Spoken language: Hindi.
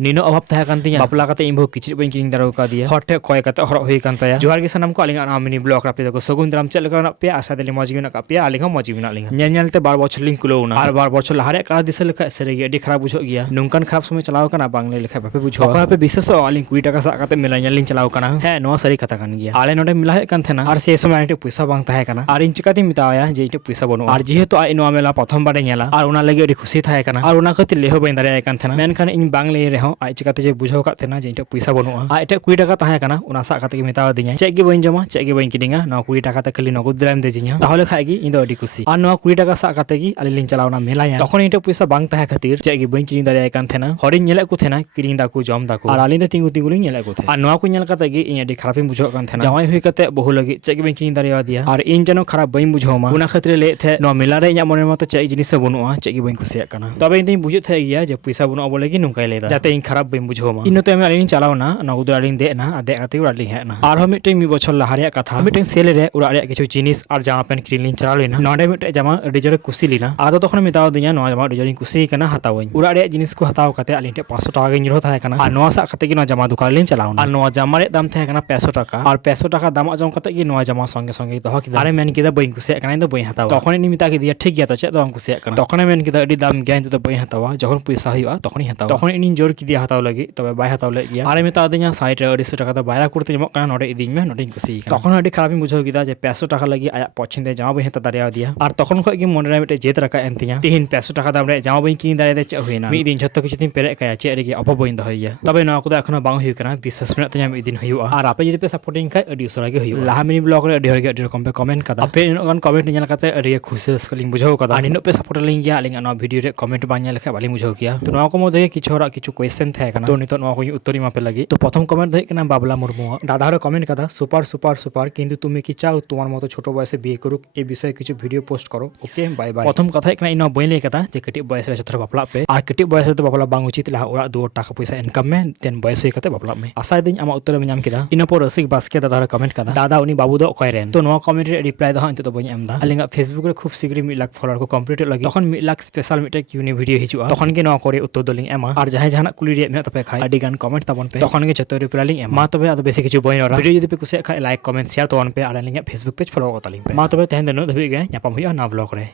नीनो अभाव तहे कान तिया बापला काते इमबो किचिर बइन किरिंग दारो का दिया हॉट कय काते हरक हुई कान ताया जोहार गे सनम को आलिंग आना मिनी ब्लॉग रापे को सगुन दाराम चल लगा पे आशा देली मौज गिना का पे आलिंग मौज गिना आलिंग नेल नेल ते 12 बछर लिंग कुलोना और 12 बछर लहारे का दिस लेखा सरेगे अडी खराब बुझो गया नोंकान खराब समय चलाव काना बांगले लेखा बापे बुझो अखा पे विशेष आलिंग 20 टाका सा काते मेला नेल लिंग चलाव काना है नो सरी कथा कान गया आले नोडे मिला हे कान थेना और से समय आटे पैसा बांग ताहे काना और इन चिकाती मिताया जे इटे पैसा बनो और जेहेतु आई नो मेला प्रथम बारे नेला और उना लगे अडी खुशी थाहे काना और उना खति लेहो बइन दारे कान थेना मेन खान इन बांगले रेहो आई चिकाते जे बुझो का थेना जे इटे पैसा बनो आ इटे 20 टाका ताहे काना उना सा काते मितावा दिया चेक गे बइन जमा चेक गे बइन किडिंगा नो 20 टाका ते खाली नगद दिलाम दे जिया ताहले खाय गी इन दो अडी खुशी और नो 20 टाका सा काते गी आली लिंग चलावना मेला या तखन इटे पैसा बांग ताहे खातिर चेक गे बइन किडिंग दारे कान थेना हरिन नेले को थेना किडिंग दाकू जम दाकू और आली दे तिंगु तिंगु लिंग नेले को थे और नो को नेल काते गी इन अडी खराब बुझो कान थेना जमाई हुई काते बहु लगी चेक गे बइन किडिंग दारे दिया और इन जनो खराब बइन बुझो मा उना खातिर ले थे नो मेला रे इया मने मतो चेक जिनिस बनुआ चेक गे बइन खुशिया काना तबे इन बुझो थे गया जे पैसा बनुआ बोले गी नुकाय लेदा जाते इन खराब बइन बुझो मा इन तो मैं आली चलावना नगद आली देना आदे काते उड़ा लिंग हेना और हम मिटे मी बछर लहारिया कथा मिटे सेल रे उड़ा रे किछु जिनिस और जामा पेन किरिंग लिंग चला लेना नोडे मिटे जामा अडी जोरे खुशी लीना आदो तखन मिताव दिया नो जामा अडी जोरे खुशी काना हतावኝ उड़ा रे जिनिस को हताव काते आली 500 टाका गे निरो थाहे काना और नो सा काते गे नो जामा दुकान लिंग चलावना और नो जामा रे दाम थाहे काना 500 टाका और 500 टाका दाम अजम काते गे नो जामा संगे संगे दोह किदा अरे मेन किदा बइन खुशी काना दो बइन हताव तखन इनी मिता के दिया ठीक गया तो चे दो खुशी काना तखन मेन किदा अडी दाम गया तो बइन हतावा जखन पैसा हुआ तखन ही हतावा तखन इनी जोर किदिया हताव लगी तबे बाय हताव ले गया अरे मिता दिया साइड रे 200 टाका तो बायरा कुर्ते जमक काना नोडे इदिन में नोडे खुशी काना तखन अडी खराब बुझो किदा जे 500 टाका लगी आया पछिंदे जामा बइन हता दारिया दिया और तखन खय गे मन रे मिटे जेत रका एंतिया तिहिन 500 टाका दाम रे जामा बइन किनी दारिया दे चे होइना मी दिन झत्तो किछु दिन पेरे काया चे रे गे अबो बइन दहइया तबे नो को एखनो बांग हुई काना विश्वास मेना तया मी दिन हुआ और आपे जदि पे सपोर्टिंग खाय अडी उसरा गे हुआ लाहा मिनी ब्लॉग रे अडी हर गे अडी रकम पे कमेंट कदा आपे इन गन कमेंट नेल काते अडी खुशी स्कलिंग बुझो कदा और इनो पे सपोर्ट लिंग गया लिंग नो वीडियो रे कमेंट बां नेल खा बाली बुझो किया तो नो को मो दे किछु हरा किछु क्वेश्चन थाय काना तो नितो नो को उत्तरी मापे लगी तो प्रथम कमेंट दे काना बाबला मुर्मू दादा रे कमेंट कदा सुपर सुपर सुपर किंतु तुमी कि चाओ तुम्हार मतो छोटो बयसे बिए करुक ए विषय किछु वीडियो पोस्ट करो ओके बाय बाय प्रथम कथा काना इन बइन ले कदा जे कटी बयस रे छथर बापला पे और कटी बयस रे तो बापला बांग उचित ला ओरा 2 टाका पैसा इनकम में तेन बयस हुई कते बापला में आशा दिन आमा उत्तर में नाम किदा इन पर रसिक बास्के दादा रे कमेंट कदा दादा उनी बाबू दो अकय रेन तो नो कमेंट रे रिप्लाई दो इंत तो बइन एमदा अलिंगा फेसबुक रे खूब शीघ्र 1 लाख फॉलोअर को कंप्लीट लगी तखन 1 लाख स्पेशल मिटे क्यूनी वीडियो हिजुआ तखन के नो करे उत्तर दोलिंग एमा और जहां जहां कुली रे में तपे खाय अडी गान कमेंट तबन पे तखन के जतो रिप्लाई लिंग एमा तबे आदो बेसी किछु बइन वीडियो जदि पे कुसे खाय लाइक कमेंट शेयर तबन पे आले लिंग फेसबुक पेज फॉलो को तलिंग पे मा तबे तहन दनो धबि गे यापम हुई ना ब्लॉग रे।